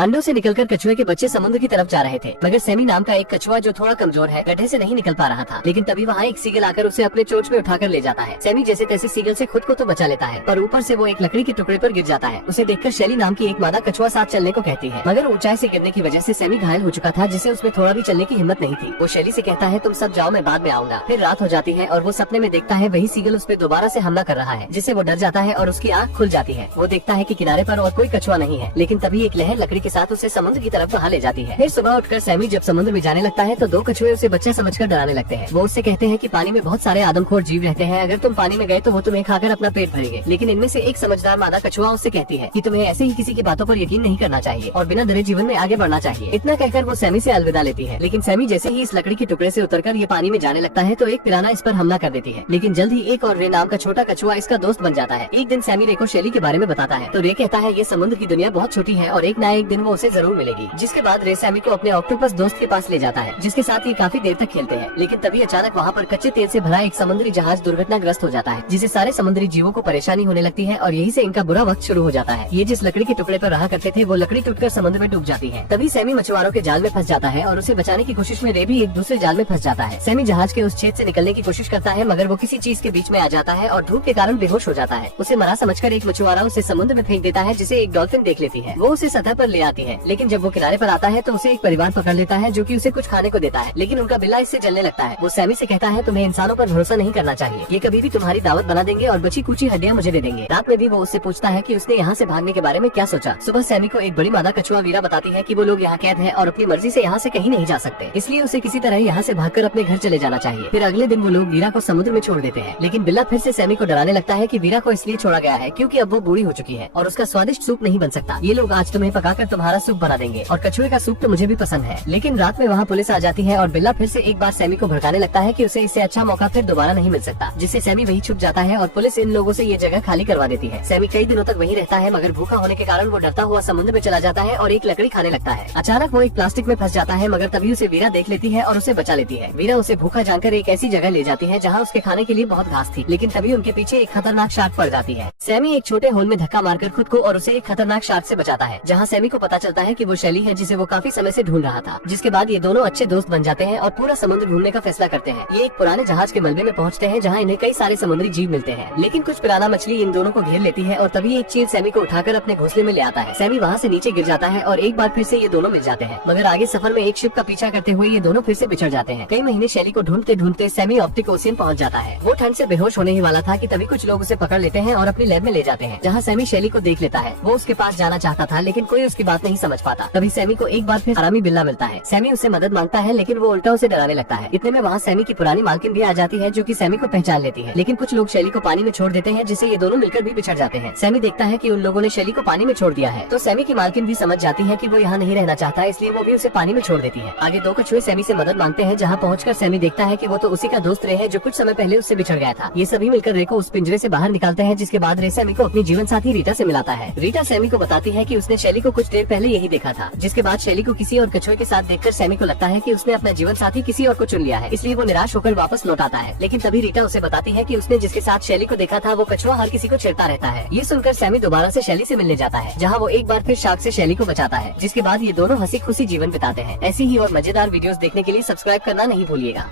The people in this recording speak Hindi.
अंडों से निकलकर कछुए के बच्चे समुद्र की तरफ जा रहे थे, मगर सैमी नाम का एक कछुआ जो थोड़ा कमजोर है गड्ढे से नहीं निकल पा रहा था। लेकिन तभी वहाँ एक सीगल आकर उसे अपने चोंच में उठाकर ले जाता है। सैमी जैसे तैसे सीगल से खुद को तो बचा लेता है, पर ऊपर से वो एक लकड़ी के टुकड़े पर गिर जाता है। उसे देखकर शैली नाम की एक मादा कछुआ साथ चलने को कहती है, मगर ऊंचाई से गिरने की वजह से सैमी घायल हो चुका था, जिसे उसमें थोड़ा भी चलने की हिम्मत नहीं थी। वो शैली से कहता है, तुम सब जाओ, मैं बाद में आऊंगा। फिर रात हो जाती है और वो सपने में देखता है वही सीगल उस पर दोबारा से हमला कर रहा है, जिससे वो डर जाता है और उसकी आँख खुल जाती है। वो देखता है कि किनारे पर और कोई कछुआ नहीं है, लेकिन तभी एक लहर लकड़ी के साथ उसे समुद्र की तरफ बहा ले जाती है। फिर सुबह उठकर सैमी जब समुद्र में जाने लगता है तो दो कछुए उसे बच्चा समझकर डराने लगते हैं। वो उससे कहते हैं कि पानी में बहुत सारे आदमखोर जीव रहते हैं, अगर तुम पानी में गए तो वो तुम्हें खाकर अपना पेट भरेंगे। लेकिन इनमें से एक समझदार मादा कछुआ उससे कहती है कि तुम्हें ऐसे ही किसी की बातों पर यकीन नहीं करना चाहिए और बिना डरे जीवन में आगे बढ़ना चाहिए। इतना कहकर वो सैमी से अलविदा लेती है। लेकिन सैमी जैसे ही इस लकड़ी के टुकड़े से उतरकर ये पानी में जाने लगता है तो एक पिराना इस पर हमला कर देती है। लेकिन जल्द ही एक और रे नाम का छोटा कछुआ इसका दोस्त बन जाता है। एक दिन सैमी रे को शैली के बारे में बताता है तो रे कहता है ये समुद्र की दुनिया बहुत छोटी है और एक ना एक दिन वो उसे जरूर मिलेगी। जिसके बाद रे सैमी को अपने ऑक्टोपस दोस्त के पास ले जाता है, जिसके साथ ये काफी देर तक खेलते हैं। लेकिन तभी अचानक वहाँ पर कच्चे तेल से भरा एक समुद्री जहाज दुर्घटनाग्रस्त हो जाता है, जिससे सारे समुद्री जीवों को परेशानी होने लगती है और यही से इनका बुरा वक्त शुरू हो जाता है। ये जिस लकड़ी के टुकड़े पर रहा करते थे वो लकड़ी टूटकर समुद्र में डूब जाती है। तभी सैमी मछुआरों के जाल में फंस जाता है और उसे बचाने की कोशिश में रे भी एक दूसरे जाल में फंस जाता है। सैमी जहाज के उस छेद से निकलने की कोशिश करता है, मगर वो किसी चीज के बीच में आ जाता है और धूप के कारण बेहोश हो जाता है। उसे मरा समझकर एक मछुआरा उसे समुद्र में फेंक देता है, जिसे एक डॉल्फिन देख लेती है। वो उसे सतह पर ले आती है, लेकिन जब वो किनारे पर आता है तो उसे एक परिवार पकड़ लेता है जो कि उसे कुछ खाने को देता है। लेकिन उनका बिल्ला इससे जलने लगता है। वो सैमी से कहता है तुम्हें इंसानों पर भरोसा नहीं करना चाहिए, ये कभी भी तुम्हारी दावत बना देंगे और बची कुची हड्डियां मुझे दे देंगे। रात में भी वो उससे पूछता है कि उसने यहाँ से भागने के बारे में क्या सोचा। सुबह सैमी को एक बड़ी मादा कछुआ वीरा बताती है कि वो लोग यहाँ कैद हैं और अपनी मर्जी से यहाँ से कहीं नहीं जा सकते, इसलिए उसे किसी तरह यहाँ से भागकर अपने घर चले जाना चाहिए। फिर अगले दिन वो लोग वीरा को समुद्र में छोड़ देते हैं। लेकिन बिल्ला फिर से सैमी को डराने लगता है कि वीरा को इसलिए छोड़ा गया है क्योंकि अब वो बूढ़ी हो चुकी है और उसका स्वादिष्ट सूप नहीं बन सकता। ये लोग आज तुम्हें पकाकर तुम्हारा सूप बना देंगे और कछुए का सूप तो मुझे भी पसंद है। लेकिन रात में वहाँ पुलिस आ जाती है और बिल्ला फिर से एक बार सैमी को भड़काने लगता है कि उसे इससे अच्छा मौका फिर दोबारा नहीं मिल सकता, जिससे सैमी वही छुप जाता है और पुलिस इन लोगों से ये जगह खाली करवा देती है। सैमी कई दिनों तक वहीं रहता है, मगर भूखा होने के कारण वो डरता हुआ समुद्र में चला जाता है और एक लकड़ी खाने लगता है। अचानक वो एक प्लास्टिक में फंस जाता है, मगर तभी उसे वीरा देख लेती है और उसे बचा लेती है। वीरा उसे भूखा जानकर एक ऐसी जगह ले जाती है जहाँ उसके खाने के लिए बहुत घास थी, लेकिन तभी उनके पीछे एक खतरनाक शार्क पड़ जाती है। सैमी एक छोटे होल में धक्का मारकर खुद को और उसे एक खतरनाक शार्क से बचाता है, जहाँ सैमी को पता चलता है कि वो शैली है जिसे वो काफी समय से ढूंढ रहा था। जिसके बाद ये दोनों अच्छे दोस्त बन जाते हैं और पूरा समुद्र ढूंढने का फैसला करते हैं। ये एक पुराने जहाज के मलबे में पहुंचते हैं जहाँ इन्हें कई सारे समुद्री जीव मिलते हैं, लेकिन कुछ पिराना मछली इन दोनों को घेर लेती है और तभी एक चील सैमी को उठाकर अपने घोंसले में ले आता है। सैमी वहाँ से नीचे गिर जाता है और एक बार फिर से ये दोनों मिल जाते हैं, मगर आगे सफर में एक शिप का पीछा करते हुए ये दोनों फिर से बिछड़ जाते हैं। कई महीने शैली को ढूंढते ढूंढते सैमी ऑप्टिक ओशियन पहुंच जाता है। वो ठंड से बेहोश होने ही वाला था कि तभी कुछ लोग उसे पकड़ लेते हैं और अपनी लैब में ले जाते हैं, जहाँ सैमी शैली को देख लेता है। वो उसके पास जाना चाहता था, लेकिन कोई उसकी बात नहीं समझ पाता। तभी सैमी को एक बार फिर आरामी बिल्ला मिलता है। सैमी उससे मदद मांगता है, लेकिन वो उल्टा उसे डराने लगता है। इतने में वहाँ सैमी की पुरानी मालकिन भी आ जाती है, जो कि सैमी को पहचान लेती है। लेकिन कुछ लोग शैली को पानी में छोड़ देते हैं, जिससे ये दोनों मिलकर भी बिछड़ जाते हैं। सैमी देखता है कि उन लोगों ने शैली को पानी में छोड़ दिया है, तो सैमी की मालकिन भी समझ जाती है कि वो यहाँ नहीं रहना चाहता, इसलिए वो भी उसे पानी में छोड़ देती है। आगे दो कछुए सैमी से मदद मांगते हैं, जहाँ पहुंचकर सैमी देखता है कि वो तो उसी का दोस्त रे है जो कुछ समय पहले उससे बिछड़ गया था। ये सभी मिलकर रे को उस पिंजरे से बाहर निकालते हैं, जिसके बाद रे सैमी को अपनी जीवन साथी रीटा से मिलाता है। रीटा सैमी को बताती है कि उसने शैली को कुछ देर पहले यही देखा था। जिसके बाद शैली को किसी और कछुए के साथ देखकर सैमी को लगता है कि उसने अपना जीवन साथी किसी और को चुन लिया है, इसलिए वो निराश होकर वापस लौट आता है। लेकिन तभी रीटा उसे बताती है कि उसने जिसके साथ शैली को देखा था वो कछुआ हर किसी को छेड़ता रहता है। ये सुनकर सैमी दोबारा से शैली से मिलने जाता है, जहाँ वो एक बार फिर शार्क से शैली को बचाता है। जिसके बाद ये दोनों हंसी खुशी जीवन बिताते हैं। ऐसी ही और मजेदार वीडियोस देखने के लिए सब्सक्राइब करना नहीं भूलिएगा।